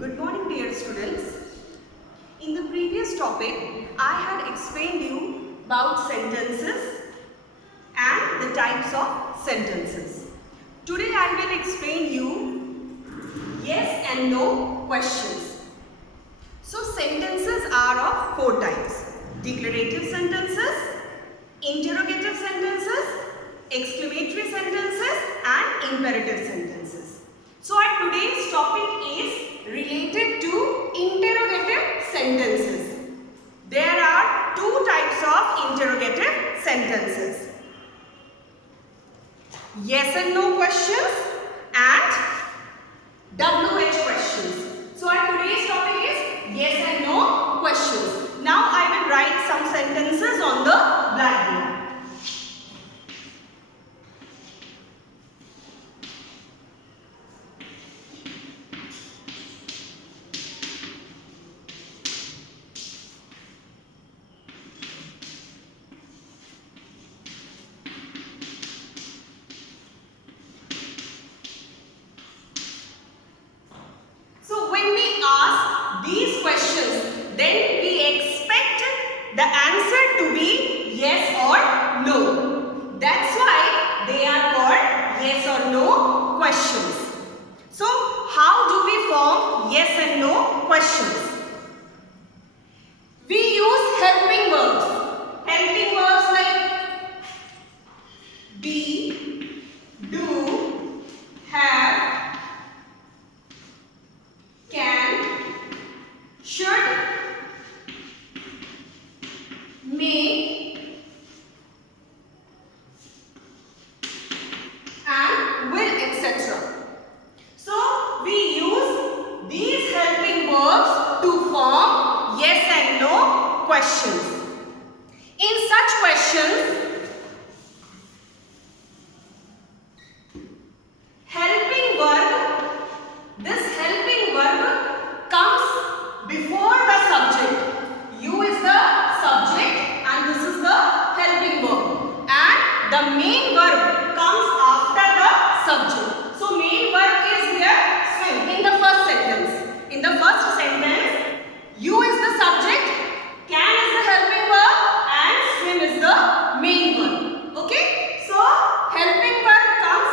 Good morning, dear students. In the previous topic, I had explained you about sentences and the types of sentences. Today I will explain you yes and no questions. So sentences are of four types: declarative sentences, interrogative sentences, exclamatory sentences and imperative sentences. So our today's topic is related to interrogative sentences. There are two types of interrogative sentences: yes and no questions and WH questions. So our today's topic is yes and no questions. Now I will write some sentences on the blackboard. These questions, then we expect the answer to be yes or no. That's why they are called yes or no questions. So how do we form yes and no questions? We use helping verbs. Helping verbs like be, do, have, can, should, may and will, etc. So we use these helping verbs to form yes and no questions. In such questions, this helping verb comes before the subject. You is the subject and this is the helping verb. And the main verb comes after the subject. So main verb is here swim in the first sentence. In the first sentence, you is the subject, can is the helping verb and swim is the main verb. Okay? So helping verb comes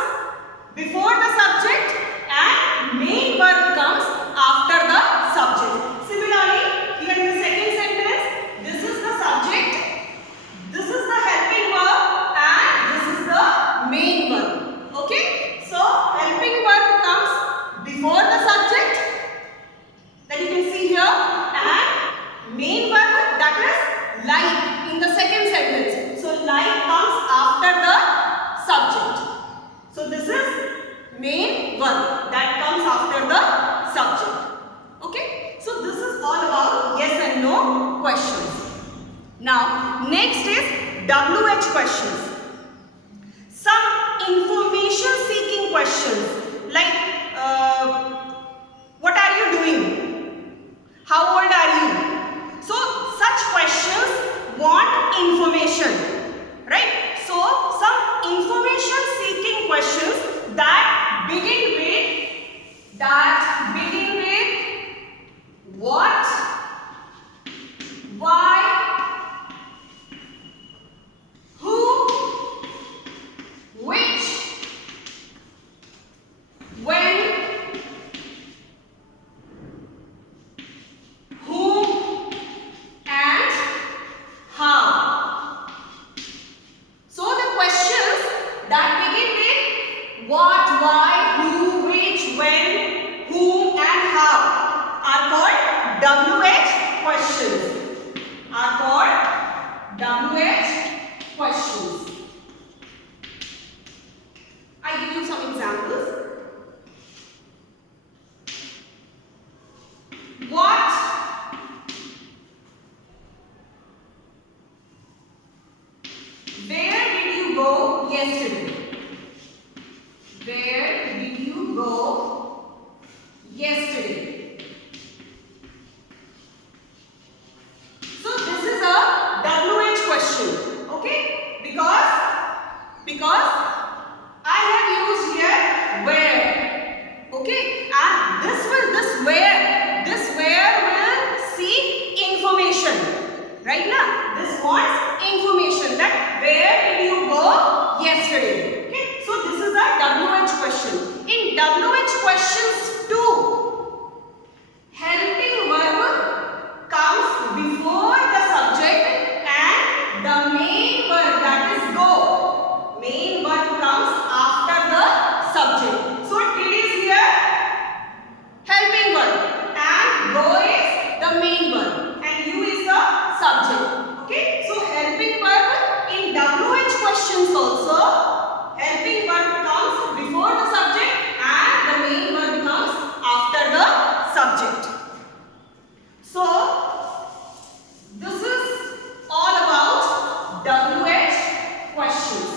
before the subject and main verb comes after the subject. Similarly, here in the second sentence, this is the subject, this is the helping verb and this is the main verb. Okay? So, helping verb comes before the subject, that you can see here, and main verb, that is like in the second sentence. So, like comes after the subject. So, this is main verb that comes after the subject. Okay? So this is all about yes and no questions. Now next is WH questions. Some information seeking questions like what are you doing? How old are you? So such questions want information, right? So some information seeking questions that begin with what, why, who, which, when, whom and how. So the questions that begin with what, why, who, which, when, whom and how are called WH questions. I give you some examples. What? Where did you go yesterday? Where did you go yesterday? So this is a WH question, okay? Because I have used here where, okay? And this where wants information that where did you go yesterday. Okay, so this is a WH question. In WH questions 2, helping verb comes before the subject and the main verb, that is go. Main verb comes after the subject. So it is here helping verb and go is the main verb and you is the subject. Okay, so helping verb in WH questions also, helping verb comes before the subject and the main verb comes after the subject. So this is all about WH questions.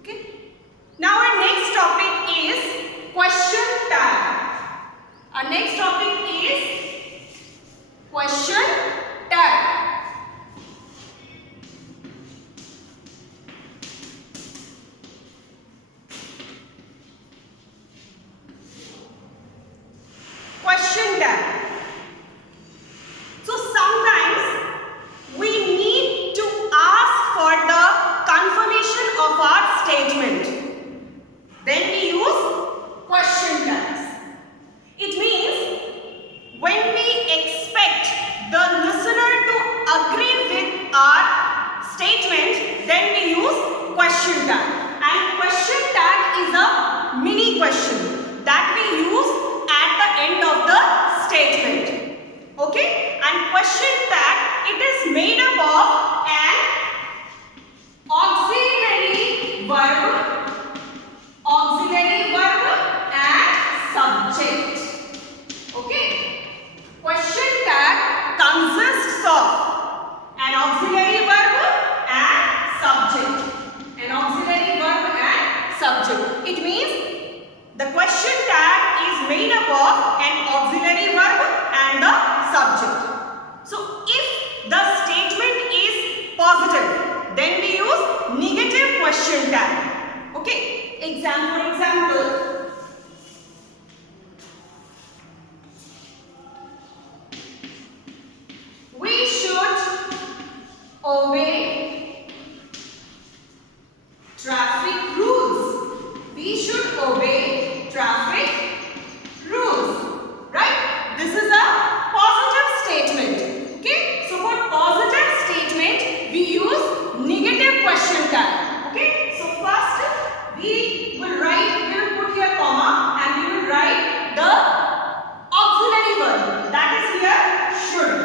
Okay. Now our next topic is question tag. Our next topic is question tag. Question tag. So sometimes we need to ask for the confirmation of our statement. Then we use question tags. It means when we expect the listener to agree with our statement, then we use question tag. And question tag is a mini question that we use at the end of the statement. Okay? And question tag, it is made up of an auxiliary verb and subject. Okay? Question tag consists of an auxiliary verb and subject. An auxiliary verb and subject. It means the question tag is made up of an auxiliary verb and the subject. So if the statement is positive, then we use negative question tag. Okay? For example, we should obey traffic rules. We should obey traffic rules. Right? This is a positive statement. Okay? So for positive statement, we use negative question tag. Okay? So first we will put here comma and we will write the auxiliary verb. That is here should.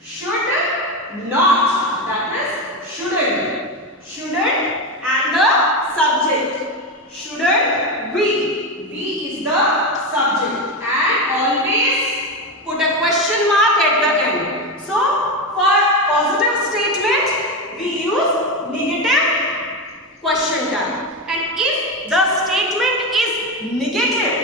Should not. That is shouldn't. Shouldn't and the subject. Shouldn't we. We is the subject. And always put a question mark at the end. So for positive statement, we use negative question tag. And if the statement is negative,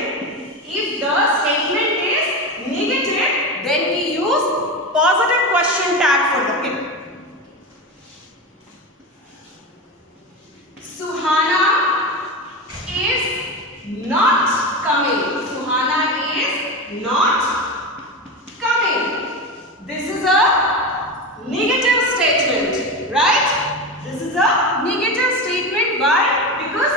then we use positive question tag for the pin. Suhana is not coming. Suhana is not coming. This is a negative statement, right? This is a negative statement. Why? Because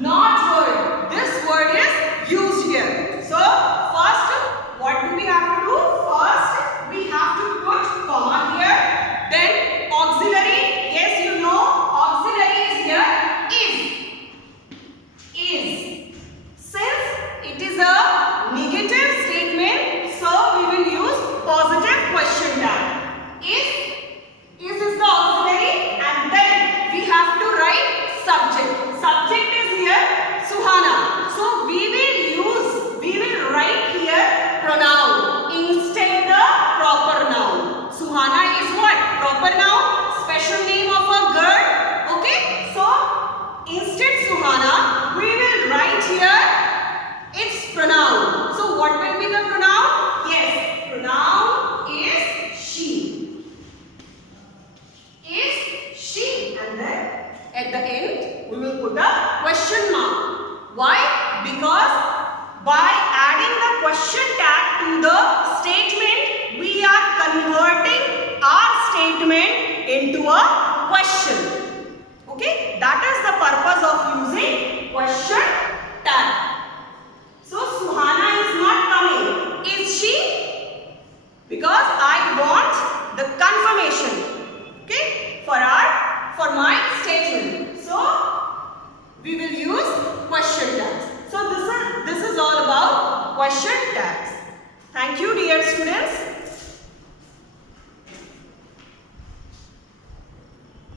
not word. This word is used here. So first, what do we have to do? First, we have to put comma here. Then auxiliary. Yes, you know auxiliary is here. Is. Since it is a negative statement, so we will use positive question tag. Is the auxiliary and then we have to write subject. Subject is here Suhana. So we will write here pronoun instead the proper noun. Suhana is what? Proper noun, special name of a girl. Okay? So instead Suhana, we will write here its pronoun. So what will be the pronoun? Yes, pronoun is she. Is she. And then at the end, we will put a question mark. Why? Because by adding the question tag to the statement, we are converting our statement into a question. Okay, that is the purpose of using question tag. So Suhana is not coming. Is she? Because I want the confirmation. Okay, for my statement. So we will use question tags. So this is all about question tags. Thank you, dear students.